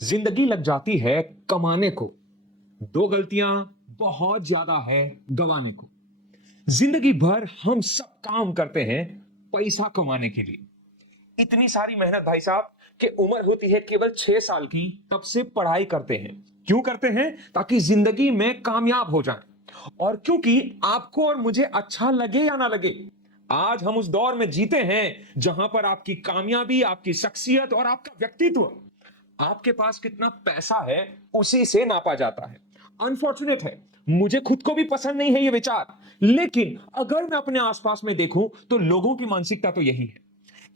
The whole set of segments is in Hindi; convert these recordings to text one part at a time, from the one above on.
जिंदगी लग जाती है कमाने को, दो गलतियां बहुत ज्यादा है गंवाने को। जिंदगी भर हम सब काम करते हैं पैसा कमाने के लिए। इतनी सारी मेहनत भाई साहब कि उम्र होती है केवल 6 साल की, तब से पढ़ाई करते हैं। क्यों करते हैं? ताकि जिंदगी में कामयाब हो जाएं। और क्योंकि आपको और मुझे अच्छा लगे या ना लगे, आज हम उस दौर में जीते हैं जहां पर आपकी कामयाबी, आपकी शख्सियत और आपका व्यक्तित्व, आपके पास कितना पैसा है उसी से नापा जाता है। अनफॉर्चुनेट है, मुझे खुद को भी पसंद नहीं है ये विचार, लेकिन अगर मैं अपने आसपास में देखूं तो लोगों की मानसिकता तो यही है।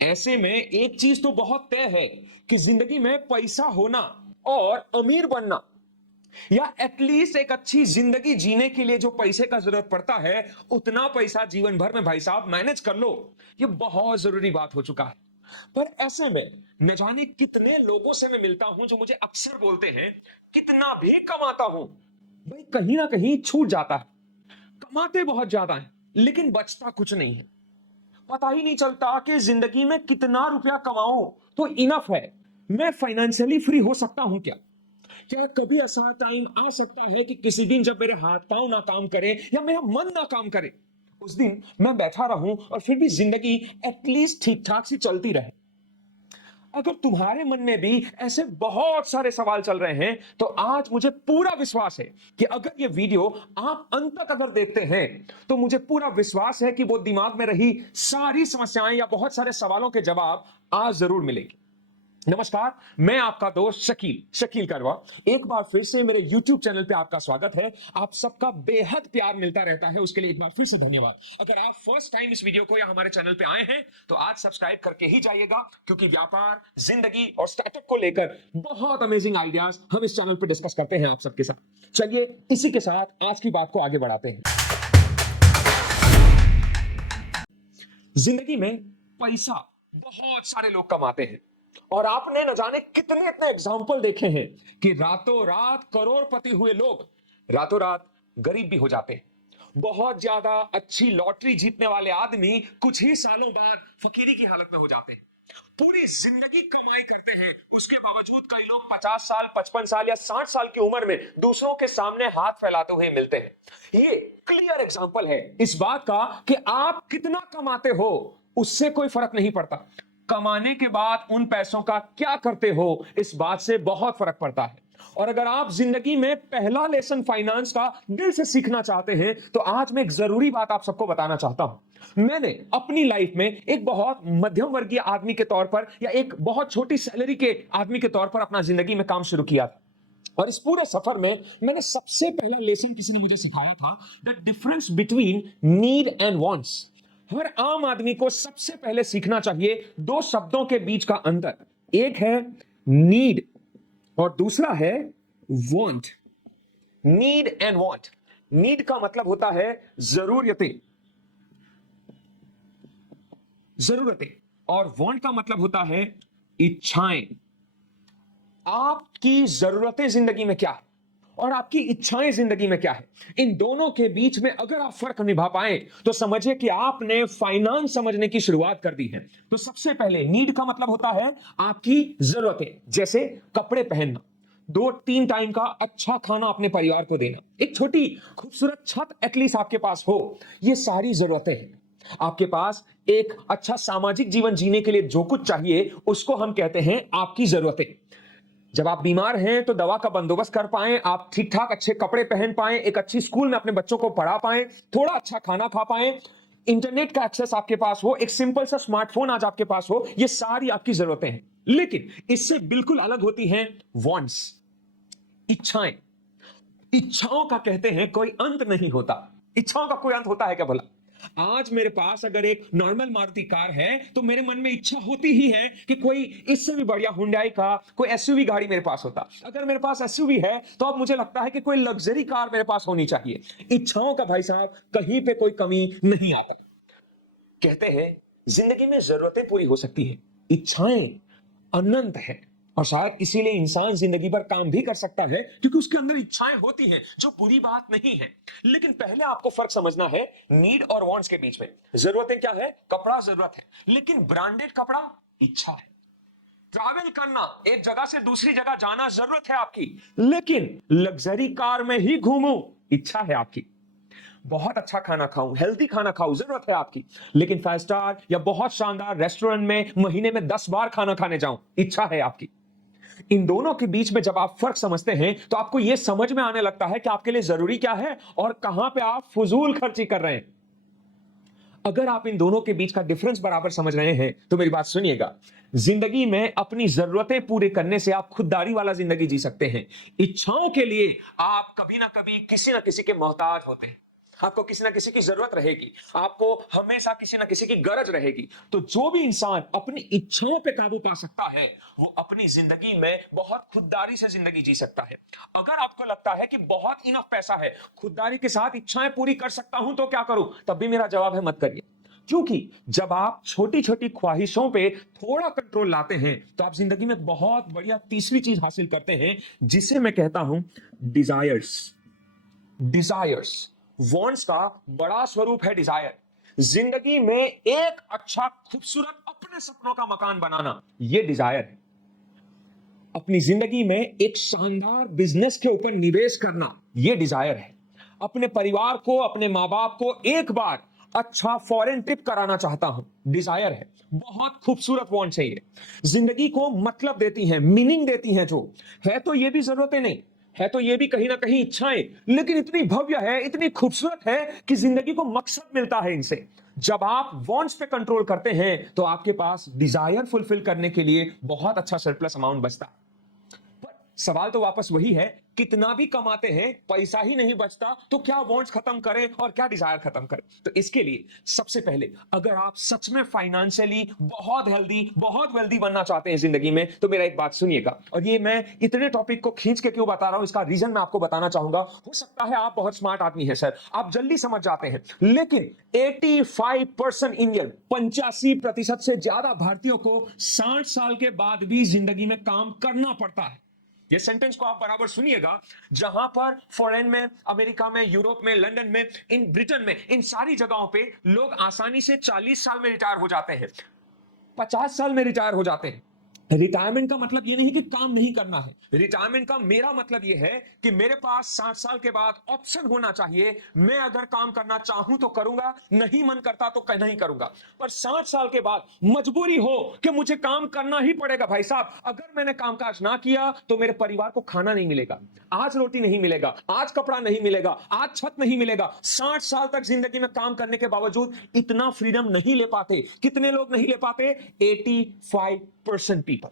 ऐसे में एक चीज तो बहुत तय है कि जिंदगी में पैसा होना और अमीर बनना, या एटलीस्ट एक अच्छी जिंदगी जीने के लिए जो पैसे का जरूरत पड़ता है, उतना पैसा जीवन भर में भाई साहब मैनेज कर लो, ये बहुत जरूरी बात हो चुका है। पर ऐसे में न जाने कितने लोगों से मैं मिलता हूं जो मुझे अक्सर बोलते हैं, कितना भी कमाता हूं भाई कहीं ना कहीं छूट जाता है। कमाते बहुत ज्यादा है लेकिन बचता कुछ नहीं है। पता ही नहीं चलता कि जिंदगी में कितना रुपया कमाऊं तो इनफ है। मैं फाइनेंशियली फ्री हो सकता हूं क्या? क्या कभी ऐसा टाइम आ सकता है कि किसी दिन जब मेरे हाथ पांव ना काम करे या मेरा मन ना काम करे, उस दिन मैं बैठा रहूं और फिर भी जिंदगी एटलीस्ट ठीक ठाक सी चलती रहे? अगर तुम्हारे मन में भी ऐसे बहुत सारे सवाल चल रहे हैं तो आज मुझे पूरा विश्वास है कि अगर ये वीडियो आप अंत तक अगर देखते हैं तो मुझे पूरा विश्वास है कि वो दिमाग में रही सारी समस्याएं या बहुत सारे सवालों के जवाब आज जरूर मिलेंगे। नमस्कार, मैं आपका दोस्त शकील शकील करवा एक बार फिर से मेरे YouTube चैनल पे आपका स्वागत है। आप सबका बेहद प्यार मिलता रहता है, उसके लिए एक बार फिर से धन्यवाद। अगर आप फर्स्ट टाइम इस वीडियो को या हमारे चैनल पे आए हैं तो आज सब्सक्राइब करके ही जाइएगा, क्योंकि व्यापार, जिंदगी और स्टार्टअप को लेकर बहुत अमेजिंग आइडियाज हम इस चैनल पर डिस्कस करते हैं आप सबके साथ। चलिए इसी के साथ आज की बात को आगे बढ़ाते हैं। जिंदगी में पैसा बहुत सारे लोग कमाते हैं और आपने न जाने कितने इतने एग्जाम्पल देखे हैं कि रातों रात करोड़पति हुए लोग रातों रात गरीब भी हो जाते हैं। बहुत ज्यादा अच्छी लॉटरी जीतने वाले आदमी कुछ ही सालों बाद फकीरी की हालत में हो जाते हैं। पूरी जिंदगी कमाई करते हैं, उसके बावजूद कई लोग 50 साल, 55 साल या 60 साल की उम्र में दूसरों के सामने हाथ फैलाते हुए मिलते हैं। ये क्लियर एग्जाम्पल है इस बात का कि आप कितना कमाते हो उससे कोई फर्क नहीं पड़ता, कमाने के बाद उन पैसों का क्या करते हो इस बात से बहुत फर्क पड़ता है। और अगर आप जिंदगी में पहला लेसन फाइनेंस का दिल से सीखना चाहते हैं तो आज मैं एक जरूरी बात आप सबको बताना चाहता हूं। मैंने अपनी लाइफ में एक बहुत मध्यम वर्गीय आदमी के तौर पर या एक बहुत छोटी सैलरी के आदमी के तौर पर अपना जिंदगी में काम शुरू किया था, और इस पूरे सफर में मैंने सबसे पहला लेसन किसी ने मुझे सिखाया था, the difference between need and wants. हर आम आदमी को सबसे पहले सीखना चाहिए दो शब्दों के बीच का अंतर। एक है नीड और दूसरा है want. Need and want. Need का मतलब होता है जरूरतें, जरूरतें, और वांट का मतलब होता है इच्छाएं। आपकी जरूरतें जिंदगी में क्या है और आपकी इच्छाएं जिंदगी में क्या है, इन दोनों के बीच में अगर आप फर्क निभा पाए तो समझिए कि आपने फाइनेंस समझने की शुरुआत कर दी है। तो सबसे पहले नीड का मतलब होता है आपकी जरूरतें, जैसे कपड़े पहनना, 2-3 टाइम का अच्छा खाना अपने परिवार को देना, एक छोटी खूबसूरत छत एटलीस्ट आपके पास हो, ये सारी जरूरतें हैं। आपके पास एक अच्छा सामाजिक जीवन जीने के लिए जो कुछ चाहिए उसको हम कहते हैं आपकी जरूरतें। जब आप बीमार हैं तो दवा का बंदोबस्त कर पाएं, आप ठीक ठाक अच्छे कपड़े पहन पाएं, एक अच्छी स्कूल में अपने बच्चों को पढ़ा पाएं, थोड़ा अच्छा खाना खा पाएं, इंटरनेट का एक्सेस आपके पास हो, एक सिंपल सा स्मार्टफोन आज आपके पास हो, ये सारी आपकी जरूरतें हैं। लेकिन इससे बिल्कुल अलग होती हैं वांट्स, इच्छाएं। इच्छाओं का कहते हैं कोई अंत नहीं होता। इच्छाओं का कोई अंत होता है क्या भला? आज मेरे पास अगर एक नॉर्मल मारुति कार है तो मेरे मन में इच्छा होती ही है कि कोई इससे भी बढ़िया हुंडई का कोई एसयूवी गाड़ी मेरे पास होता। अगर मेरे पास एसयूवी है तो अब मुझे लगता है कि कोई लग्जरी कार मेरे पास होनी चाहिए। इच्छाओं का भाई साहब कहीं पे कोई कमी नहीं आता। कहते हैं जिंदगी में जरूरतें पूरी हो सकती है, इच्छाएं अनंत है, और शायद इसीलिए इंसान जिंदगी भर काम भी कर सकता है क्योंकि उसके अंदर इच्छाएं होती हैं, जो बुरी बात नहीं है। लेकिन पहले आपको फर्क समझना है नीड और वांट्स के बीच में। जरूरतें क्या है? कपड़ा जरूरत है, लेकिन ब्रांडेड कपड़ा इच्छा है। ट्रैवल करना, एक जगह से दूसरी जगह जाना जरूरत है आपकी, लेकिन लग्जरी कार में ही घूमूं इच्छा है आपकी। बहुत अच्छा खाना खाऊं, हेल्दी खाना खाऊं जरूरत है आपकी, लेकिन 5 स्टार या बहुत शानदार रेस्टोरेंट में महीने में 10 बार खाना खाने जाऊं इच्छा है आपकी। इन दोनों के बीच में जब आप फर्क समझते हैं तो आपको यह समझ में आने लगता है कि आपके लिए जरूरी क्या है और कहां पे आप फजूल खर्ची कर रहे हैं। अगर आप इन दोनों के बीच का डिफरेंस बराबर समझ रहे हैं तो मेरी बात सुनिएगा। जिंदगी में अपनी जरूरतें पूरी करने से आप खुददारी वाला जिंदगी जी सकते हैं। इच्छाओं के लिए आप कभी ना कभी किसी ना किसी के मोहताज होते हैं। आपको किसी ना किसी की जरूरत रहेगी, आपको हमेशा किसी ना किसी की गरज रहेगी। तो जो भी इंसान अपनी इच्छाओं पे काबू पा सकता है वो अपनी जिंदगी में बहुत खुददारी से जिंदगी जी सकता है। अगर आपको लगता है कि बहुत इनफ पैसा है, खुददारी के साथ इच्छाएं पूरी कर सकता हूं तो क्या करूं, तब भी मेरा जवाब है मत करिए। क्योंकि जब आप छोटी छोटी ख्वाहिशों पे थोड़ा कंट्रोल लाते हैं तो आप जिंदगी में बहुत बढ़िया तीसरी चीज हासिल करते हैं, जिसे मैं कहता हूं डिजायर्स। डिजायर्स, वांट्स का बड़ा स्वरूप है डिजायर। जिंदगी में एक अच्छा खूबसूरत अपने सपनों का मकान बनाना, यह डिजायर है। अपनी जिंदगी में एक शानदार बिजनेस के ऊपर निवेश करना, यह डिजायर है। अपने परिवार को, अपने मां बाप को एक बार अच्छा फॉरेन ट्रिप कराना चाहता हूं, डिजायर है। बहुत खूबसूरत वांट्स है ये, जिंदगी को मतलब देती हैं, मीनिंग देती हैं। जो है तो ये भी जरूरतें नहीं है, तो ये भी कहीं ना कहीं इच्छाएं, लेकिन इतनी भव्य है, इतनी खूबसूरत है कि जिंदगी को मकसद मिलता है इनसे। जब आप वांट्स पे कंट्रोल करते हैं तो आपके पास डिजायर फुलफिल करने के लिए बहुत अच्छा सरप्लस अमाउंट बचता है। सवाल तो वापस वही है, कितना भी कमाते हैं पैसा ही नहीं बचता, तो क्या वांट्स खत्म करें और क्या डिजायर खत्म करें। तो इसके लिए सबसे पहले अगर आप सच में फाइनेंशियली बहुत हेल्दी, बहुत वेल्दी बनना चाहते हैं जिंदगी में, तो मेरा एक बात सुनिएगा। और ये मैं इतने टॉपिक को खींच के क्यों बता रहा हूं, इसका रीजन मैं आपको बताना चाहूंगा। हो सकता है आप बहुत स्मार्ट आदमी है सर, आप जल्दी समझ जाते हैं, लेकिन 85% इंडियन, 85% से ज्यादा भारतीयों को 60 साल के बाद भी जिंदगी में काम करना पड़ता है। ये सेंटेंस को आप बराबर सुनिएगा। जहां पर फॉरेन में, अमेरिका में, यूरोप में, लंदन में, इन ब्रिटेन में, इन सारी जगहों पे लोग आसानी से 40 साल में रिटायर हो जाते हैं, 50 साल में रिटायर हो जाते हैं। रिटायरमेंट का मतलब यह नहीं कि काम नहीं करना है। रिटायरमेंट का मेरा मतलब यह है कि मेरे पास 60 साल के बाद ऑप्शन होना चाहिए। मैं अगर काम करना चाहूं तो करूंगा, नहीं मन करता तो नहीं करूंगा। पर 60 साल के बाद मजबूरी हो कि मुझे काम करना ही पड़ेगा। भाई साहब, अगर मैंने कामकाज ना किया तो मेरे परिवार को खाना नहीं मिलेगा, आज रोटी नहीं मिलेगा, आज कपड़ा नहीं मिलेगा, आज छत नहीं मिलेगा। 60 साल तक जिंदगी में काम करने के बावजूद इतना फ्रीडम नहीं ले पाते। कितने लोग नहीं ले पाते? 85% पीपल,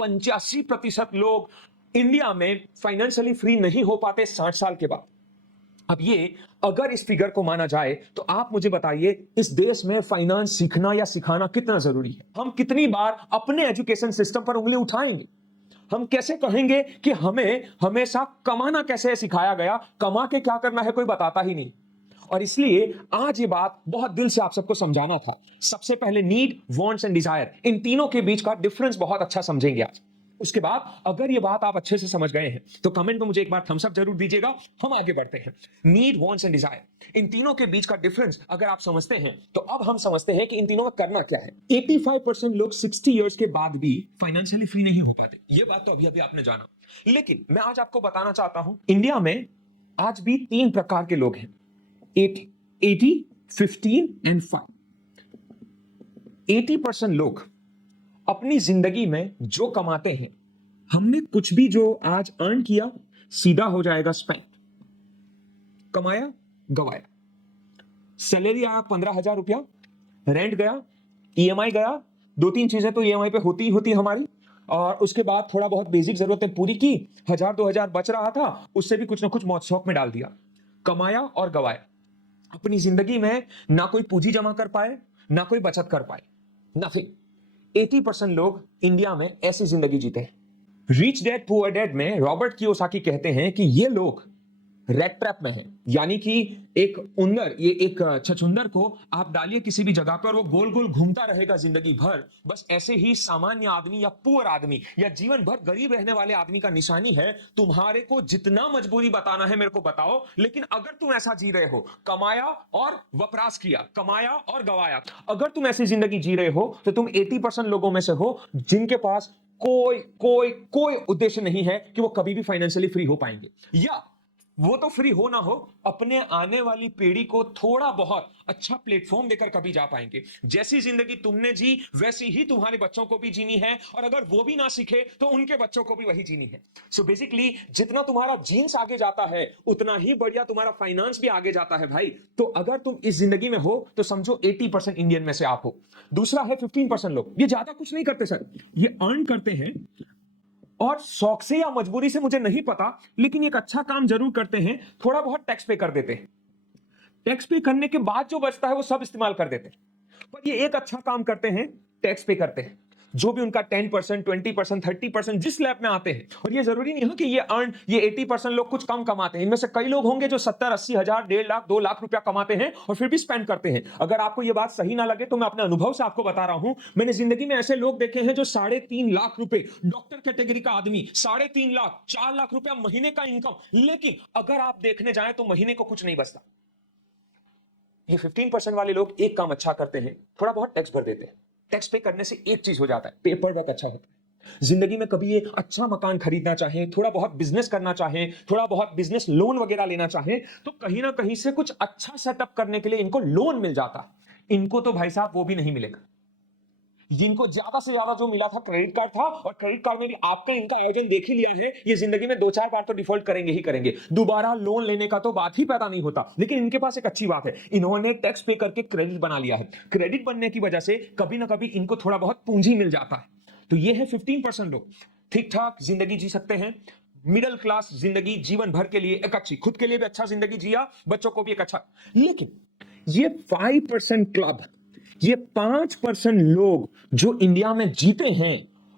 85% लोग इंडिया में फाइनेंशियली फ्री नहीं हो पाते 60 साल के बाद। अब ये अगर इस फिगर को माना जाए तो आप मुझे बताइए, इस देश में फाइनेंस सीखना या सिखाना कितना जरूरी है? हम कितनी बार अपने एजुकेशन सिस्टम पर उंगली उठाएंगे? हम कैसे कहेंगे कि हमें हमेशा कमाना कैसे सिखाया गया, कमा के क्या करना है कोई बताता ही नहीं। और इसलिए आज ये बात बहुत दिल से आप सबको समझाना था। सबसे पहले नीड, वांट्स एंड डिजायर, इन तीनों के बीच का डिफरेंस बहुत अच्छा समझेंगे आज। उसके बाद अगर ये बात आप अच्छे से समझ गए हैं तो कमेंट में मुझे एक बार थम्स अप जरूर दीजिएगा। हम आगे बढ़ते हैं। नीड, वांट्स एंड डिजायर, इन तीनों के बीच का डिफरेंस अगर आप समझते हैं तो अब हम समझते हैं कि इन तीनों का करना क्या है। 85% लोग 60 इयर्स के बाद भी फाइनेंशियली फ्री नहीं हो पाते, ये बात तो अभी अभी आपने जाना। लेकिन मैं आज आपको बताना चाहता हूं, इंडिया में आज भी 3 प्रकार के लोग हैं, 80, 15 एंड 5। 80% लोग अपनी जिंदगी में जो कमाते हैं, हमने कुछ भी जो आज अर्न किया सीधा हो जाएगा स्पेंड। कमाया, गवाया। सैलरी आया 15,000 रुपया, रेंट गया, ईएमआई गया, 2-3 चीजें तो ईएमआई पे होती ही होती हमारी, और उसके बाद थोड़ा बहुत बेसिक जरूरतें पूरी की, 1,000-2,000 बच रहा था, उससे भी कुछ ना कुछ मौज शौक में डाल दिया। कमाया और गवाया। अपनी जिंदगी में ना कोई पूंजी जमा कर पाए, ना कोई बचत कर पाए, नथिंग। 80% लोग इंडिया में ऐसी जिंदगी जीते हैं। रिच डैड पुअर डैड में रॉबर्ट कियोसाकी कहते हैं कि ये लोग रेट ट्रैप में है, यानी कि एक उंदर, ये एक छछूंदर को आप डालिए किसी भी जगह पर, वो गोल गोल घूमता रहेगा जिंदगी भर। बस ऐसे ही सामान्य आदमी या पुअर आदमी या जीवन भर गरीब रहने वाले आदमी का निशानी है, तुम्हारे को जितना मजबूरी बताना है मेरे को बताओ, लेकिन अगर तुम ऐसा जी रहे हो, कमाया और वपराश किया, कमाया और गवाया, अगर तुम ऐसी जिंदगी जी रहे हो तो तुम 80% लोगों में से हो जिनके पास कोई कोई कोई उद्देश्य नहीं है कि वो कभी भी फाइनेंशियली फ्री हो पाएंगे, या वो तो फ्री हो ना हो, अपने आने वाली पीढ़ी को थोड़ा बहुत अच्छा प्लेटफॉर्म देकर कभी जा पाएंगे। जैसी जिंदगी तुमने जी वैसी ही तुम्हारे बच्चों को भी जीनी है, और अगर वो भी ना सीखे तो उनके बच्चों को भी वही जीनी है। सो बेसिकली जितना तुम्हारा जीन्स आगे जाता है उतना ही बढ़िया तुम्हारा फाइनेंस भी आगे जाता है भाई। तो अगर तुम इस जिंदगी में हो तो समझो 80% इंडियन में से आप हो। दूसरा है 15% लोग, ये ज्यादा कुछ नहीं करते सर, ये अर्न करते हैं और शौक से या मजबूरी से मुझे नहीं पता, लेकिन एक अच्छा काम जरूर करते हैं, थोड़ा बहुत टैक्स पे कर देते हैं। टैक्स पे करने के बाद जो बचता है वो सब इस्तेमाल कर देते हैं। पर ये एक अच्छा काम करते हैं, टैक्स पे करते हैं, जो भी उनका 10%, 20%, 30% जिस स्लैब में आते हैं। और ये जरूरी नहीं है कि ये 80% लोग कुछ कम कमाते हैं। इनमें से कई लोग होंगे जो 70-80 हजार, 1.5 लाख, 2 लाख रुपया कमाते हैं और फिर भी स्पेंड करते हैं। अगर आपको ये बात सही ना लगे तो मैं अपने अनुभव से आपको बता रहा हूं, मैंने जिंदगी में ऐसे लोग देखे हैं जो 3.5 लाख रुपए, डॉक्टर कैटेगरी का आदमी, 3.5 लाख, 4 लाख रुपया महीने का इनकम, लेकिन अगर आप देखने जाएं तो महीने को कुछ नहीं बचता। ये 15% वाले लोग एक काम अच्छा करते हैं, थोड़ा बहुत टैक्स भर देते हैं। टैक्स पे करने से एक चीज हो जाता है, पेपर वर्क अच्छा होता है। जिंदगी में कभी एक अच्छा मकान खरीदना चाहे, थोड़ा बहुत बिजनेस करना चाहे, थोड़ा बहुत बिजनेस लोन वगैरह लेना चाहे, तो कहीं ना कहीं से कुछ अच्छा सेटअप करने के लिए इनको लोन मिल जाता है। इनको तो भाई साहब वो भी नहीं मिलेगा। जिनको ज्यादा से ज्यादा जो मिला था क्रेडिट कार्ड था, और क्रेडिट कार्ड में भी आपने इनका आयोजन देख ही लिया है, ये जिंदगी में 2-4 बार तो डिफॉल्ट करेंगे ही करेंगे, दोबारा लोन लेने का तो बात ही पैदा नहीं होता। लेकिन इनके पास एक अच्छी बात है, इन्होंने टैक्स पे करके क्रेडिट बना लिया है। क्रेडिट बनने की वजह से कभी ना कभी इनको थोड़ा बहुत पूंजी मिल जाता है। तो ये है 15% लोग ठीक ठाक जिंदगी जी सकते हैं, मिडिल क्लास जिंदगी जीवन भर के लिए एक अच्छी, खुद के लिए भी अच्छा जिंदगी जिया, बच्चों को भी एक अच्छा। लेकिन ये 5% क्लब, ये 5% लोग जो इंडिया में जीते हैं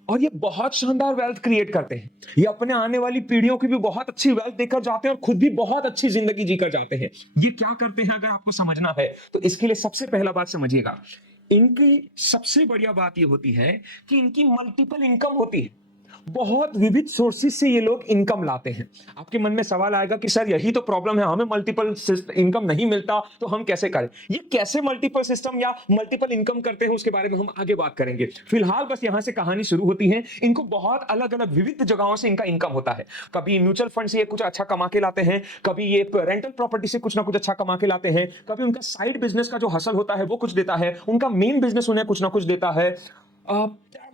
और ये बहुत शानदार वेल्थ क्रिएट करते हैं, ये अपने आने वाली पीढ़ियों की भी बहुत अच्छी वेल्थ देकर जाते हैं और खुद भी बहुत अच्छी जिंदगी जीकर जाते हैं। ये क्या करते हैं अगर आपको समझना है तो इसके लिए सबसे पहला बात समझिएगा, इनकी सबसे बढ़िया बात ये होती है कि इनकी मल्टीपल इनकम होती है। बहुत विविध सोर्सेज से ये लोग इनकम लाते हैं। आपके मन में सवाल आएगा कि सर यही तो प्रॉब्लम है, हमें मल्टीपल इनकम नहीं मिलता तो हम कैसे करें। ये कैसे मल्टीपल सिस्टम या मल्टीपल इनकम करते हैं उसके बारे में हम आगे बात करेंगे। फिलहाल बस यहां से कहानी शुरू होती है। इनको बहुत अलग अलग विविध जगहों से इनका इनकम होता है। कभी म्यूचुअल फंड से ये कुछ अच्छा कमा के लाते हैं, कभी ये रेंटल प्रॉपर्टी से कुछ ना कुछ अच्छा कमा के लाते हैं, कभी उनका साइड बिजनेस का जो हसल होता है वो कुछ देता है, उनका मेन बिजनेस उन्हें कुछ ना कुछ देता है।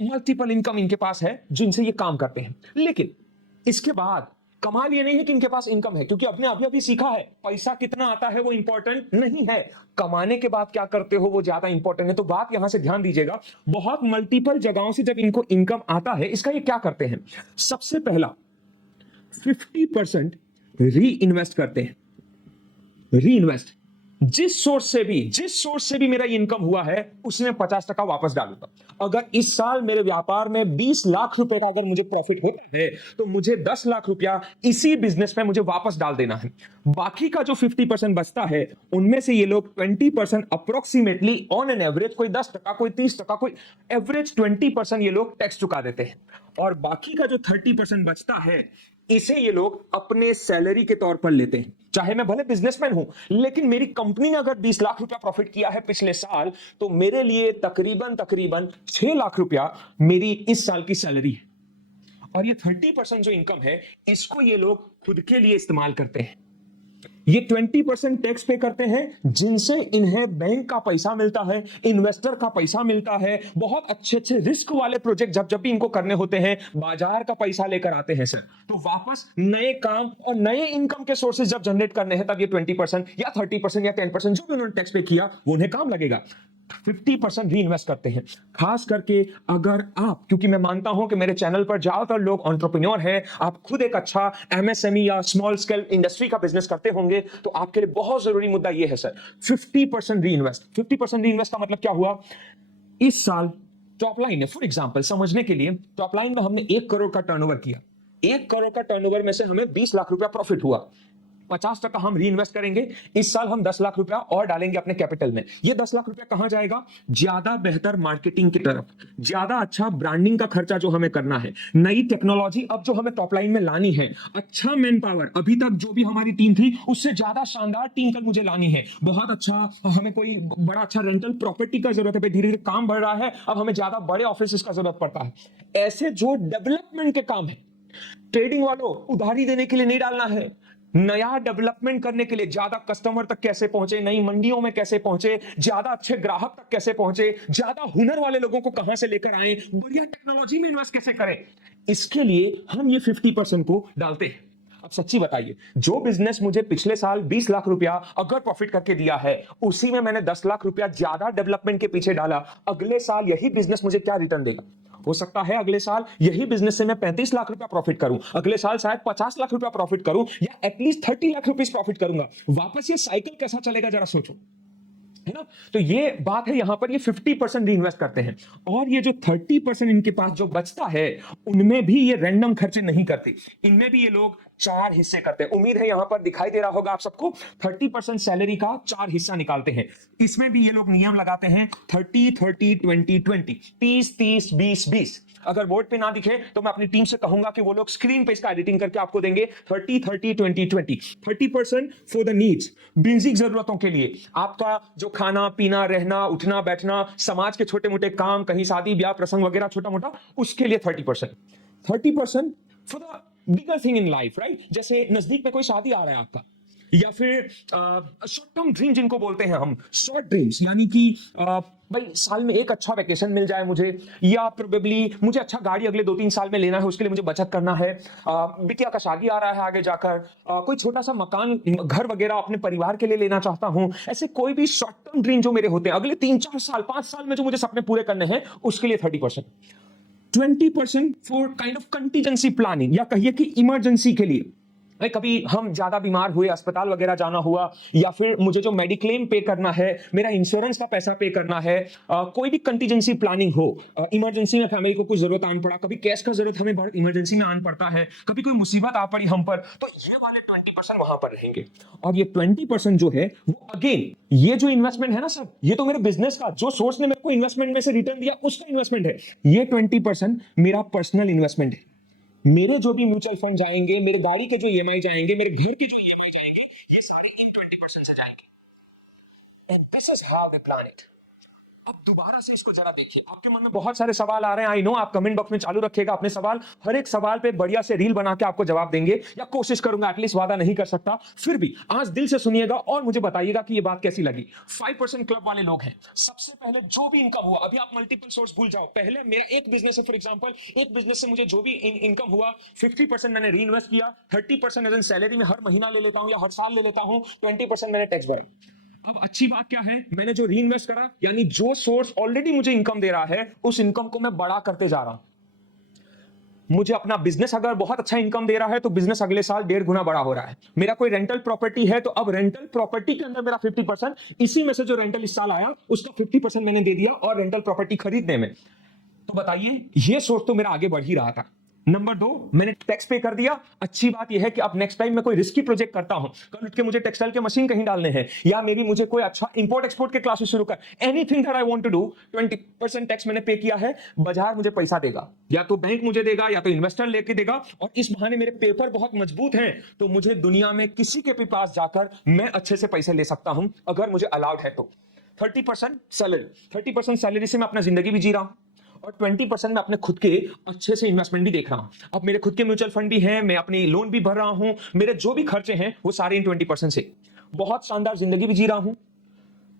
मल्टीपल इनकम इनके पास है जिनसे ये काम करते हैं। लेकिन इसके बाद कमाल ये नहीं है कि इनके पास इनकम है, क्योंकि अपने अभी अभी सीखा है पैसा कितना आता है वो इंपॉर्टेंट नहीं है, कमाने के बाद क्या करते हो वो ज्यादा इंपॉर्टेंट है। तो बात यहां से ध्यान दीजिएगा, बहुत मल्टीपल जगहों से जब इनको इनकम आता है, इसका ये क्या करते हैं, सबसे पहला 50% री इन्वेस्ट करते हैं। री इन्वेस्ट, जिस सोर्स से भी मेरा इनकम हुआ है उसमें 50% वापस डालूंगा। अगर इस साल मेरे व्यापार में 20 लाख रुपए का अगर मुझे प्रॉफिट होता है तो मुझे 10 लाख रुपया इसी बिजनेस में मुझे वापस डाल देना है। बाकी का जो 50% बचता है उनमें से ये लोग 20% अप्रोक्सीमेटली ऑन एन एवरेज, कोई 10%, कोई 30%, कोई एवरेज 20% ये लोग टैक्स चुका देते हैं। और बाकी का जो 30% बचता है इसे ये लोग अपने सैलरी के तौर पर लेते हैं। चाहे मैं भले बिजनेसमैन हूं, लेकिन मेरी कंपनी ने अगर 20 लाख रुपया प्रॉफिट किया है पिछले साल, तो मेरे लिए तकरीबन 6 लाख रुपया मेरी इस साल की सैलरी है। और ये 30% जो इनकम है इसको ये लोग खुद के लिए इस्तेमाल करते हैं। ये 20% टैक्स पे करते हैं जिनसे इन्हें बैंक का पैसा मिलता है, इन्वेस्टर का पैसा मिलता है, बहुत अच्छे अच्छे रिस्क वाले प्रोजेक्ट जब भी इनको करने होते हैं बाजार का पैसा लेकर आते हैं सर। तो वापस नए काम और नए इनकम के सोर्सेज जब जनरेट करने हैं तब ये 20% या 30% या 10% जो भी उन्होंने टैक्स पे किया वो उन्हें काम लगेगा। 50% री इन्वेस्ट करते हैं। खास करके अगर आप, क्योंकि मैं मानता हूं कि मेरे चैनल पर ज्यादातर लोग एंटरप्रेन्योर हैं, आप खुद एक अच्छा एमएसएमई या स्मॉल स्केल इंडस्ट्री का बिजनेस करते होंगे, तो आपके लिए बहुत जरूरी मुद्दा यह है सर, 50% री इन्वेस्ट। 50% री इन्वेस्ट का मतलब क्या हुआ, इस साल टॉप लाइन है, फॉर एग्जाम्पल समझने के लिए, टॉप लाइन में हमने 1 करोड़ का टर्नओवर किया, 1 करोड़ का टर्नओवर में से हमें 20 लाख रुपया प्रॉफिट हुआ। 50% हम री इन्वेस्ट करेंगे। इस साल हम 10 लाख रुपया और डालेंगे अपने कैपिटल में। ये 10 लाख रुपया कहां जाएगा? ज्यादा बेहतर मार्केटिंग की तरफ, ज्यादा अच्छा ब्रांडिंग का खर्चा जो हमें करना है, नई टेक्नोलॉजी अब जो हमें टॉप लाइन में लानी है, अच्छा मैन पावर, अभी तक जो भी हमारी टीम थी उससे ज्यादा शानदार टीम कल मुझे लानी है, बहुत अच्छा, हमें कोई बड़ा अच्छा रेंटल प्रॉपर्टी का जरूरत है, धीरे धीरे काम बढ़ रहा है, अब हमें ज्यादा बड़े ऑफिस का जरूरत पड़ता है। ऐसे जो डेवलपमेंट के काम है, ट्रेडिंग वालों उधारी देने के लिए नहीं डालना है, नया डेवलपमेंट करने के लिए, ज्यादा कस्टमर तक कैसे पहुंचे, नई मंडियों में कैसे पहुंचे, ज्यादा अच्छे ग्राहक तक कैसे पहुंचे, ज्यादा हुनर वाले लोगों को कहां से लेकर आए, बढ़िया टेक्नोलॉजी में इन्वेस्ट कैसे करें, इसके लिए हम ये 50% को डालते हैं। अब सच्ची बताइए, जो बिजनेस मुझे पिछले साल 20 लाख रुपया अगर प्रॉफिट करके दिया है, उसी में मैंने 10 लाख रुपया ज्यादा डेवलपमेंट के पीछे डाला, अगले साल यही बिजनेस मुझे क्या रिटर्न देगा? हो सकता है अगले साल यही बिजनेस से मैं 35 लाख रुपया प्रॉफिट करूं, अगले साल शायद 50 लाख रुपया प्रॉफिट करूं, या एटलीस्ट 30 लाख रुपीस प्रॉफिट करूंगा। वापस ये साइकिल कैसा चलेगा जरा सोचो, है ना? तो ये बात है, यहां पर ये 50% री इन्वेस्ट करते हैं, और ये जो 30% इनके पास जो बचता है, उनमें भी ये रैंडम खर्चे नहीं करते, इनमें भी ये लोग 4 हिस्से करते हैं। उम्मीद है यहां पर दिखाई दे रहा होगा आप सबको, 30% सैलरी का 4 हिस्सा निकालते हैं। इसमें भी ये लोग नियम लगाते हैं 30 30 20 20, 30 30 20 20। अगर बोर्ड पे ना दिखे तो मैं अपनी टीम से कहूंगा कि वो लोग स्क्रीन पे इसका एडिटिंग करके आपको देंगे। 30 30 20 20, 30% फॉर द नीड्स, बेसिक जरूरतों के लिए, आपका जो खाना पीना रहना उठना बैठना, समाज के छोटे मोटे काम, कहीं शादी ब्याह प्रसंग वगैरह छोटा मोटा, उसके लिए 30%। 30% for the bigger thing in life, right? जैसे नजदीक में कोई शादी आ रहा है आपका, या फिर शॉर्ट टर्म ड्रीम जिनको बोलते हैं हम, शॉर्ट ड्रीम्स, यानी कि भाई साल में एक अच्छा वैकेशन मिल जाए मुझे, या प्रोबेबली मुझे अच्छा गाड़ी अगले 2-3 साल में लेना है, उसके लिए मुझे बचत करना है, बिटिया का शादी आ रहा है आगे जाकर, कोई छोटा सा मकान घर वगैरह अपने परिवार के लिए लेना चाहता हूं। ऐसे कोई भी शॉर्ट टर्म ड्रीम जो मेरे होते हैं अगले 3-4 साल 5 साल में जो मुझे सपने पूरे करने हैं, उसके लिए 30%। 20% for kind of contingency planning, या कहिए कि इमरजेंसी के लिए, कभी हम ज्यादा बीमार हुए, अस्पताल वगैरह जाना हुआ, या फिर मुझे जो मेडिक्लेम पे करना है, मेरा इंश्योरेंस का पैसा पे करना है, कोई भी कंटीजेंसी प्लानिंग हो, इमरजेंसी में फैमिली को कुछ जरूरत आन पड़ा, कभी कैश का जरूरत हमें इमरजेंसी में आन पड़ता है, कभी कोई मुसीबत आ पड़ी हम पर, तो ये वाले 20% वहां पर रहेंगे। और ये 20% जो है वो अगेन, ये जो इन्वेस्टमेंट है ना सर, ये तो मेरे बिजनेस का, जो सोर्स ने मेरे को इन्वेस्टमेंट में से रिटर्न दिया उसका इन्वेस्टमेंट है। ये 20% मेरा पर्सनल इन्वेस्टमेंट है। मेरे जो भी म्यूचुअल फंड जाएंगे, मेरे गाड़ी के जो ईएमआई जाएंगे, मेरे घर के जो ईएमआई जाएंगे, ये सारे इन 20% से जाएंगे। And this is how they plan it. अब दोबारा से इसको जरा देखिए, आपके मन में बहुत सारे सवाल आ रहे हैं, आई नो, आप कमेंट बॉक्स में चालू रखिएगा अपने सवाल, हर एक सवाल पे बढ़िया से रील बना के आपको जवाब देंगे, या कोशिश करूंगा, एटलीस्ट वादा नहीं कर सकता, फिर भी आज दिल से सुनिएगा और मुझे बताइएगा कि ये बात कैसी लगी। 5% क्लब वाले लोग हैं, सबसे पहले जो भी इनकम हुआ, अभी आप मल्टीपल सोर्स भूल जाओ, पहले मेरा एक बिजनेस है, फॉर एग्जांपल, एक बिजनेस से मुझे जो भी इनकम हुआ, 50% मैंने री इन्वेस्ट किया, 30% एज एन सैलरी में हर महीना ले लेता हूं या हर साल ले लेता हूं, 20% मैंने टैक्स भरा। अब अच्छी बात क्या है, मैंने जो री इन्वेस्ट करा, यानी जो सोर्स ऑलरेडी मुझे इनकम दे रहा है, उस इनकम को मैं बड़ा करते जा रहा हूं। मुझे अपना बिजनेस अगर बहुत अच्छा इनकम दे रहा है, तो बिजनेस अगले साल 1.5 गुना बड़ा हो रहा है। मेरा कोई रेंटल प्रॉपर्टी है, तो अब रेंटल प्रॉपर्टी के अंदर मेरा 50%, इसी में से जो रेंटल इस साल आया उसका 50% मैंने दे दिया, और रेंटल प्रॉपर्टी खरीदने में, तो बताइए ये सोर्स तो मेरा आगे बढ़ ही रहा था। नंबर 2, मैंने टैक्स पे कर दिया। अच्छी बात यह है कि अब नेक्स्ट टाइम मैं कोई रिस्की प्रोजेक्ट करता हूं, कल उठ के मुझे टेक्सटाइल के मशीन कहीं डालने हैं, या मेरी मुझे कोई अच्छा इंपोर्ट एक्सपोर्ट के क्लासेस शुरू कर, anything that I want to do, 20% tax मैंने पे किया है, बाजार मुझे पैसा देगा, या तो बैंक मुझे देगा या तो इन्वेस्टर लेके देगा, और इस बहाने मेरे पेपर बहुत मजबूत हैं, तो मुझे दुनिया में किसी के भी पास जाकर मैं अच्छे से पैसे ले सकता हूं, अगर मुझे अलाउड है तो। 30% सैलरी, 30% सैलरी से मैं अपना जिंदगी भी जी रहा हूं, और 20% में अपने खुद के अच्छे से इन्वेस्टमेंट भी देख रहा हूं। अब मेरे खुद के म्यूचुअल फंड भी हैं, मैं अपनी लोन भी भर रहा हूं, मेरे जो भी खर्चे हैं वो सारे इन 20% से। बहुत शानदार जिंदगी भी जी रहा हूं,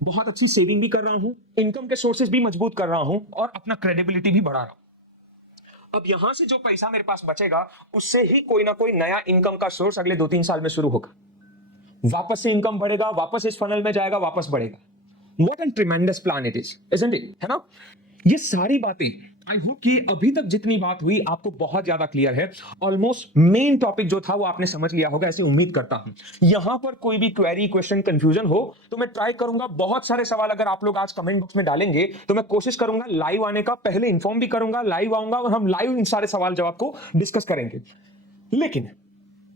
बहुत अच्छी सेविंग भी कर रहा हूं, इनकम के सोर्सेज भी मजबूत कर रहा हूं, और अपना क्रेडिबिलिटी भी बढ़ा रहा हूं। अब यहां से जो पैसा मेरे पास बचेगा, उससे ही कोई ना कोई नया इनकम का सोर्स अगले 2-3 साल में शुरू होगा, वापस से इनकम बढ़ेगा, वापस इस फनल में जाएगा, वापस बढ़ेगा। What a tremendous plan it is, isn't it? है ना? ये सारी बातें, आई होप कि अभी तक जितनी बात हुई आपको बहुत ज्यादा क्लियर है। ऑलमोस्ट मेन टॉपिक जो था वो आपने समझ लिया होगा, ऐसे उम्मीद करता हूं। यहां पर कोई भी क्वेरी, क्वेश्चन, कंफ्यूजन हो तो मैं ट्राई करूंगा, बहुत सारे सवाल अगर आप लोग आज कमेंट बॉक्स में डालेंगे तो मैं कोशिश करूंगा लाइव आने का, पहले इन्फॉर्म भी करूंगा, लाइव आऊंगा और हम लाइव इन सारे सवाल जवाब को डिस्कस करेंगे। लेकिन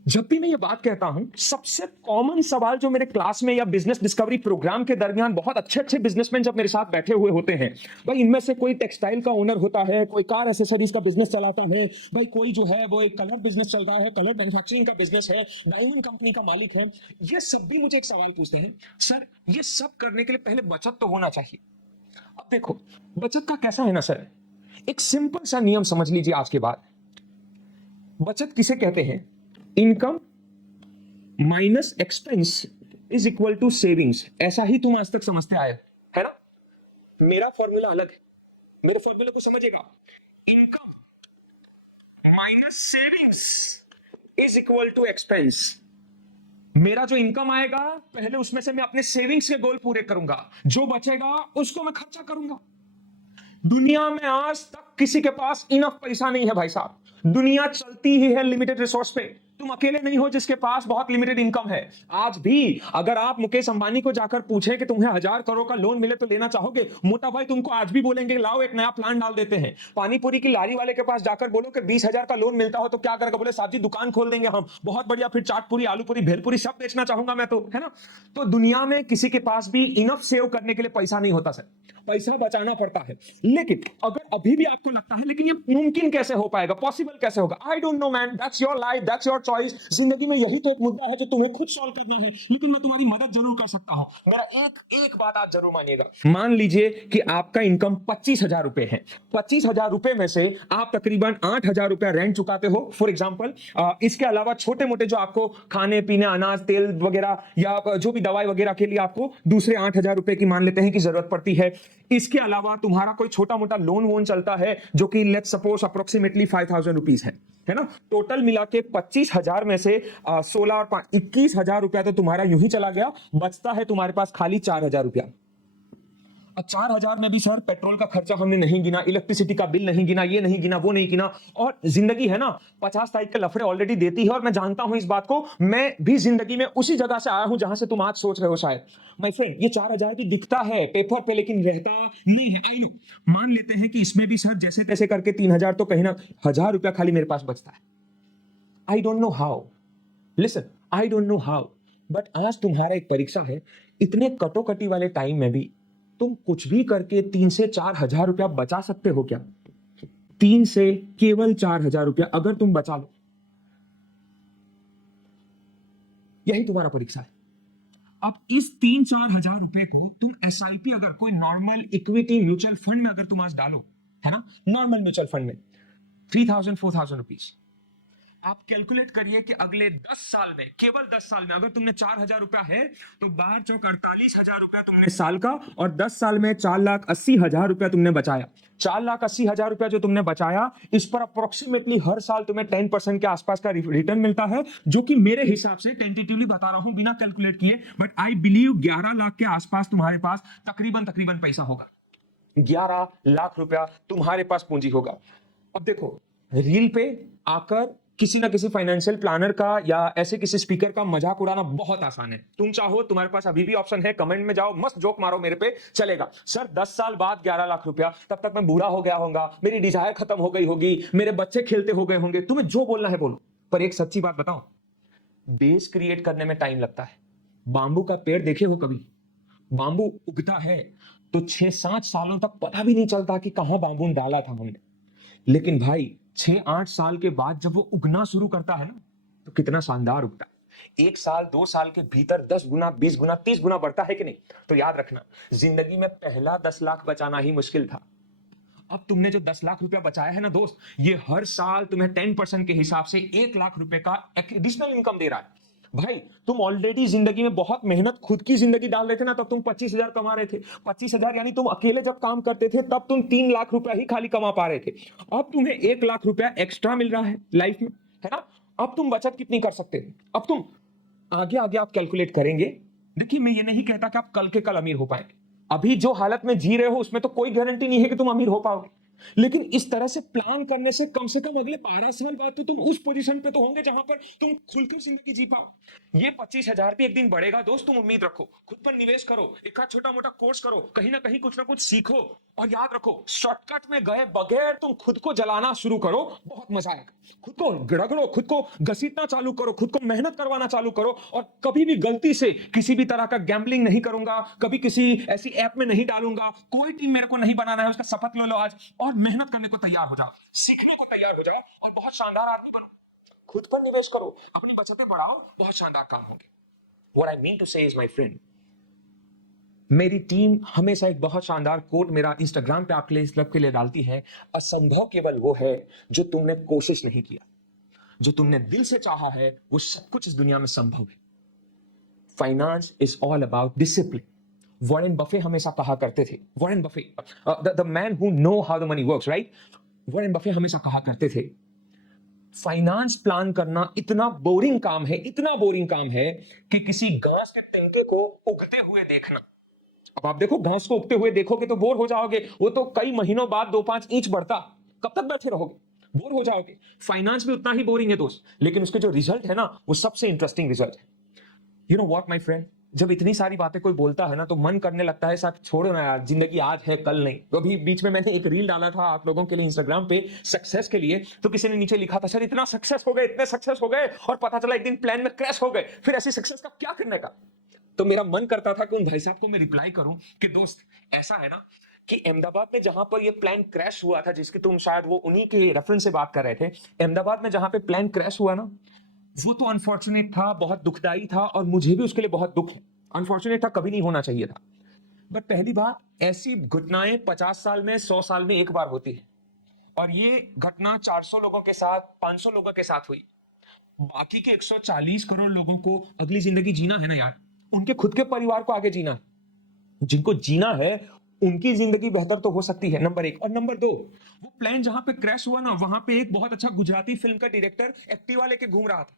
जब भी मैं ये बात कहता हूं, सबसे कॉमन सवाल जो मेरे क्लास में या बिजनेस डिस्कवरी प्रोग्राम के दरमियान बहुत अच्छे अच्छे बिजनेसमैन जब मेरे साथ बैठे हुए होते हैं, भाई इनमें से कोई टेक्सटाइल का ओनर होता है, कोई कार एसेसरीज का बिजनेस चलाता है, भाई कोई जो है वो एक कलर बिजनेस चल रहा है, कलर मैन्युफैक्चरिंग का बिजनेस है, डायमंड कंपनी का मालिक है। ये सब भी मुझे एक सवाल पूछते हैं, सर ये सब करने के लिए पहले बचत तो होना चाहिए। अब देखो बचत का कैसा है ना सर, एक सिंपल सा नियम समझ लीजिए आज के बाद। बचत किसे कहते हैं? Income minus expense is equal to savings. ऐसा ही तुम आज तक समझते आए है ना। मेरा फॉर्मूला अलग है, मेरे फॉर्मूले को समझिएगा। Income minus savings is equal to expense. मेरा जो इनकम आएगा पहले उसमें से मैं अपने सेविंग्स के गोल पूरे करूंगा, जो बचेगा उसको मैं खर्चा करूंगा। दुनिया में आज तक किसी के पास इनफ पैसा नहीं है भाई साहब। दुनिया चलती ही है लिमिटेड रिसोर्स पे। तुम अकेले नहीं हो जिसके पास बहुत लिमिटेड इनकम है। आज भी अगर आप मुकेश अंबानी को जाकर पूछें कि तुम्हें 1,000 करोड़ का लोन मिले तो लेना चाहोगे, मोटा भाई तुमको आज भी बोलेंगे लाओ एक नया प्लान डाल देते हैं। पानीपुरी की लारी वाले के पास जाकर बोलो कि 20,000 का लोन मिलता हो तो क्या करेगा, बोले साहब जी दुकान खोल देंगे हम, बहुत बढ़िया, फिर चाट पूरी, आलू पूरी, भेलपुरी सब बेचना चाहूंगा मैं तो, है ना। तो दुनिया में किसी के पास भी इनफ सेव करने के लिए पैसा नहीं होता सर, पैसा बचाना पड़ता है। लेकिन अगर अभी भी आपको लगता है लेकिन ये मुमकिन कैसे हो पाएगा, पॉसिबल कैसे होगा, I don't know man, that's your life, that's your choice. जिंदगी में यही तो एक मुद्दा है जो तुम्हें खुद सॉल्व करना है, लेकिन मैं तुम्हारी मदद जरूर कर सकता हूं। मेरा एक बात आप जरूर मानिएगा। मान लीजिए कि आपका इनकम 25,000 रुपए है। 25,000 रुपए में से आप तकरीबन 8,000 रुपया रेंट चुकाते हो फॉर एग्जाम्पल। इसके अलावा छोटे मोटे जो आपको खाने पीने, अनाज, तेल वगैरह या जो भी दवाई वगैरह के लिए आपको दूसरे 8,000 रुपए की मान लेते हैं कि जरूरत पड़ती है। इसके अलावा तुम्हारा कोई छोटा मोटा लोन वोन चलता है जो कि लेट्स सपोज अप्रोक्सीमेटली 5,000 रुपीज है ना। टोटल मिला के 25,000 में से 16 और 21,000 रुपया तो तुम्हारा यूं ही चला गया। बचता है तुम्हारे पास खाली 4,000 रुपया। अब 4,000 में भी सर पेट्रोल का खर्चा हमने नहीं गिना, इलेक्ट्रिसिटी का बिल नहीं गिना, ये नहीं गिना, वो नहीं गिना। और जिंदगी है ना 50 तारीख के लफड़े ऑलरेडी देती है, और मैं जानता हूं इस बात को। मैं भी जिंदगी में उसी जगह से आया हूं जहां से तुम आज सोच रहे हो शायद। माय फ्रेंड, ये 4,000 भी दिखता है पेपर पे लेकिन रहता नहीं है। आई नो, मान लेते हैं कि इसमें भी सर जैसे तैसे करके 3,000 तो कहीं ना 1,000 रुपया खाली मेरे पास बचता है। I don't know how, listen, I don't know how, but आज तुम्हारा एक परीक्षा है। इतने कटोकटी वाले टाइम में भी तुम कुछ भी करके 3 से 4,000 रुपया बचा सकते हो क्या? 3 से केवल 4,000 रुपया अगर तुम बचा लो, यही तुम्हारा परीक्षा है। अब इस 3-4 हजार रुपए को तुम एसआईपी, अगर कोई नॉर्मल इक्विटी म्यूचुअल फंड में अगर तुम आज डालो, है ना, नॉर्मल म्यूचुअल फंड में 3,000-4,000 रुपीज, आप कैलकुलेट करिए कि अगले 10 साल में, केवल 10 साल में, अगर तुमने 4,000 रुपया है तो 12 48,000 रुपया तुमने साल का, और 10 साल में 4,80,000 रुपया तुमने बचाया। 4,80,000 रुपया जो तुमने बचाया, इस पर अप्रोक्सीमेटली हर साल तुम्हें 10% के आसपास का रिटर्न मिलता है, जो कि मेरे हिसाब से टेंटेटिवली बता रहा हूं बिना कैलकुलेट किए, बट आई बिलीव 11 लाख के आसपास तुम्हारे पास तकरीबन पैसा होगा। 11 लाख रुपया तुम्हारे पास पूंजी होगा। अब देखो, रील पे आकर किसी ना किसी फाइनेंशियल प्लानर का या ऐसे किसी स्पीकर का मजाक उड़ाना बहुत आसान है। तुम चाहो, तुम्हारे पास अभी भी ऑप्शन है, कमेंट में जाओ, मस्त जोक मारो मेरे पे, चलेगा। सर 10 साल बाद 11 लाख रुपया, तब तक मैं बूढ़ा हो गया होगा, मेरी डिजायर खत्म हो गई होगी, मेरे बच्चे खेलते हो गए होंगे। तुम्हें जो बोलना है बोलो, पर एक सच्ची बात बताओ, बेस क्रिएट करने में टाइम लगता है। बांबू का पेड़ देखे हो कभी? बांबू उगता है तो 6-7 सालों तक पता भी नहीं चलता कि कहां बांबू डाला था हमने, लेकिन भाई 6-8 साल के बाद जब वो उगना शुरू करता है ना, तो कितना शानदार उगता है। 1 साल 2 साल के भीतर 10 गुना, 20 गुना, 30 गुना बढ़ता है कि नहीं? तो याद रखना, जिंदगी में पहला 10 लाख बचाना ही मुश्किल था। अब तुमने जो 10 लाख रुपया बचाया है ना दोस्त, ये हर साल तुम्हें 10% के हिसाब से 1 लाख रुपए का एडिशनल इनकम दे रहा है। भाई तुम ऑलरेडी जिंदगी में बहुत मेहनत, खुद की जिंदगी डाल रहे थे ना, तब तुम 25,000 कमा रहे थे। 25,000 यानी तुम अकेले जब काम करते थे तब तुम 3 लाख रुपया ही खाली कमा पा रहे थे। अब तुम्हें 1 लाख रुपया एक्स्ट्रा मिल रहा है लाइफ में, है ना। अब तुम बचत कितनी कर सकते हो? अब तुम आगे आगे आप कैलकुलेट करेंगे। देखिए, मैं ये नहीं कहता कि आप कल के कल अमीर हो पाएंगे। अभी जो हालत में जी रहे हो उसमें तो कोई गारंटी नहीं है कि तुम अमीर हो पाओगे। लेकिन इस तरह से प्लान करने से कम अगले 12 साल बाद तो तुम उस पोजीशन पे तो होंगे जहां पर तुम खुलकर जिंदगी जी पाओ। ये 25,000 भी एक दिन बढ़ेगा दोस्त, तुम उम्मीद रखो, खुद पर निवेश करो, एक आध छोटा मोटा कोर्स करो, कहीं ना कहीं कुछ ना कुछ सीखो, और याद रखो शॉर्टकट में गए बगैर तुम खुद को जलाना शुरू करो, बहुत मजा आएगा। खुद को गड़गड़ो, खुद को घसीटना चालू करो, खुद को मेहनत करवाना चालू करो, और कभी भी गलती से किसी भी तरह का गैम्बलिंग नहीं करूंगा, कभी किसी ऐसी ऐप में नहीं डालूंगा, कोई टीम मेरे को नहीं बनाना है, उसका शपथ ले लो आज, और मेहनत करने को तैयार हो जाओ, सीखने को तैयार हो जाओ, और बहुत शानदार आदमी बनो। खुद पर निवेश करो, अपनी बचतें बढ़ाओ, बहुत शानदार काम होंगे। What I mean to say is, my friend, मेरी टीम हमेशा एक बहुत शानदार कोट मेरा इंस्टाग्राम पे आपके लिए, इस क्लब के लिए डालती है, असंभव केवल वो है जो तुमने कोशिश नहीं किया, जो तुमने दिल से चाहा है वो सब कुछ इस दुनिया में संभव है। Finance is all about discipline. Warren Buffett हमेशा कहा करते थे, Warren Buffett, the man who know how the money works, right? Warren Buffett हमेशा कहा करते थे, फाइनेंस प्लान करना इतना बोरिंग काम है, इतना बोरिंग काम है कि किसी घास के तिनके को उगते हुए देखना। अब आप देखो, घास को उगते हुए देखोगे तो बोर हो जाओगे, वो तो कई महीनों बाद 2-5 इंच बढ़ता, कब तक बैठे रहोगे? बोर हो जाओगे। फाइनेंस भी उतना ही बोरिंग है दोस्त, लेकिन उसके जो रिजल्ट है ना, वो सबसे इंटरेस्टिंग रिजल्ट है। You know what my friend, जब इतनी सारी बातें कोई बोलता है ना, तो मन करने लगता है साहब छोड़ो ना यार, जिंदगी आज है कल नहीं। तो अभी बीच में मैंने एक रील डाला था आप लोगों के लिए इंस्टाग्राम पे सक्सेस के लिए, तो किसी ने नीचे लिखा था, सर इतना सक्सेस हो गए, इतने सक्सेस हो गए, और पता चला एक दिन प्लान में क्रैश हो गए, फिर ऐसी सक्सेस का क्या करने का? तो मेरा मन करता था कि उन भाई साहब को मैं रिप्लाई करूं कि दोस्त ऐसा है ना कि अहमदाबाद में जहां पर ये प्लान क्रैश हुआ था, जिसकी तुम शायद वो उन्हीं के रेफरेंस से बात कर रहे थे, अहमदाबाद में जहां पे प्लान क्रैश हुआ ना, वो तो अनफॉर्चुनेट था, बहुत दुखदाई था, और मुझे भी उसके लिए बहुत दुख है। अनफॉर्चुनेट था, कभी नहीं होना चाहिए था। बट पहली बात, ऐसी घटनाएं 50 साल में, 100 साल में एक बार होती है, और ये घटना 400 लोगों के साथ, 500 लोगों के साथ हुई। बाकी के 140 करोड़ लोगों को अगली जिंदगी जीना है ना यार, उनके खुद के परिवार को आगे जीना है। जिनको जीना है उनकी जिंदगी बेहतर तो हो सकती है, नंबर 1। और नंबर 2, वो प्लेन जहां पे क्रैश हुआ ना, वहां पे एक बहुत अच्छा गुजराती फिल्म का डायरेक्टर एक्टिवा लेके घूम रहा था।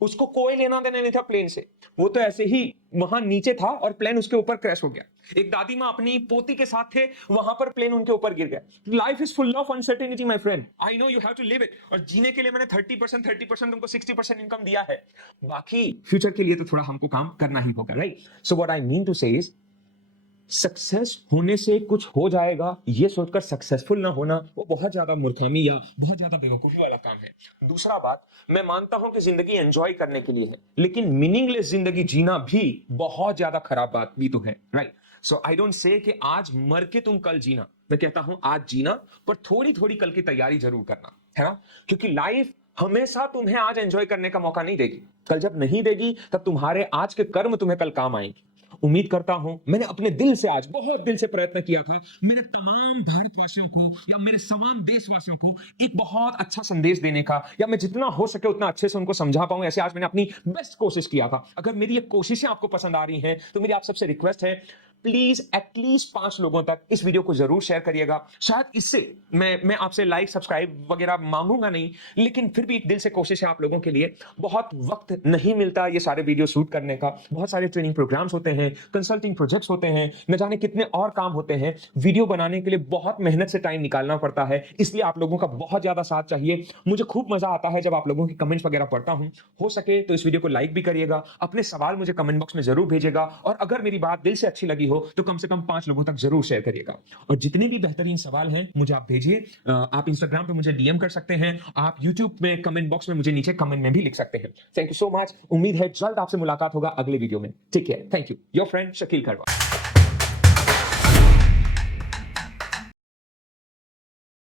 उसको कोई लेना देना नहीं था प्लेन से, वो तो ऐसे ही वहां नीचे था और प्लेन उसके ऊपर क्रैश हो गया। एक दादी माँ अपनी पोती के साथ थे, वहां पर प्लेन उनके ऊपर गिर गया। Life is full of uncertainty my friend, I know you have to live it. और जीने के लिए मैंने 30% तुमको 60% इनकम दिया है, बाकी फ्यूचर के लिए तो थोड़ा हमको काम करना ही होगा, right? So what I mean to say is, success होने से कुछ हो जाएगा ये सोचकर सक्सेसफुल ना होना, वो बहुत ज्यादा मूर्खामी या बहुत ज्यादा बेवकूफी वाला काम है। दूसरा बात, मैं मानता हूं कि जिंदगी एंजॉय करने के लिए है, लेकिन मीनिंगलेस जिंदगी जीना भी बहुत ज्यादा खराब बात भी तो है, right? So I don't say कि आज मर के तुम कल जीना, मैं कहता हूं आज जीना, पर थोड़ी थोड़ी कल की तैयारी जरूर करना, है ना? क्योंकि लाइफ हमेशा तुम्हें आज एंजॉय करने का मौका नहीं देगी। कल जब नहीं देगी, तब तुम्हारे आज के कर्म तुम्हें कल काम आएंगे। उम्मीद करता हूं, मैंने अपने दिल से आज बहुत दिल से प्रयत्न किया था मेरे तमाम भारतवासियों को या मेरे तमाम देशवासियों को एक बहुत अच्छा संदेश देने का, या मैं जितना हो सके उतना अच्छे से उनको समझा पाऊं, ऐसे आज मैंने अपनी बेस्ट कोशिश किया था। अगर मेरी ये कोशिशें आपको पसंद आ रही हैं, तो मेरी आप सबसे रिक्वेस्ट है, प्लीज एटलीस्ट 5 लोगों तक इस वीडियो को जरूर शेयर करिएगा। शायद इससे मैं आपसे लाइक सब्सक्राइब वगैरह मांगूंगा नहीं, लेकिन फिर भी एक दिल से कोशिश है आप लोगों के लिए। बहुत वक्त नहीं मिलता ये सारे वीडियो शूट करने का, बहुत सारे ट्रेनिंग प्रोग्राम्स होते हैं, कंसल्टिंग प्रोजेक्ट्स होते हैं, न जाने कितने और काम होते हैं। वीडियो बनाने के लिए बहुत मेहनत से टाइम निकालना पड़ता है, इसलिए आप लोगों का बहुत ज्यादा साथ चाहिए। मुझे खूब मजा आता है जब आप लोगों की कमेंट्स वगैरह पढ़ता हूं। हो सके तो इस वीडियो को लाइक भी करिएगा, अपने सवाल मुझे कमेंट बॉक्स में जरूर भेजिएगा, और अगर मेरी बात दिल से अच्छी लगी हो तो कम से कम 5 लोगों तक जरूर शेयर करिएगा। और जितने भी बेहतरीन सवाल हैं मुझे आप भेजिए। आप इंस्टाग्राम पे मुझे डीएम कर सकते हैं, आप यूट्यूब में कमेंट बॉक्स में मुझे नीचे कमेंट में भी लिख सकते हैं। थैंक यू सो मच, उम्मीद है जल्द आपसे मुलाकात होगा अगले वीडियो में। ठीक है, thank you, your friend Shakeel करवा।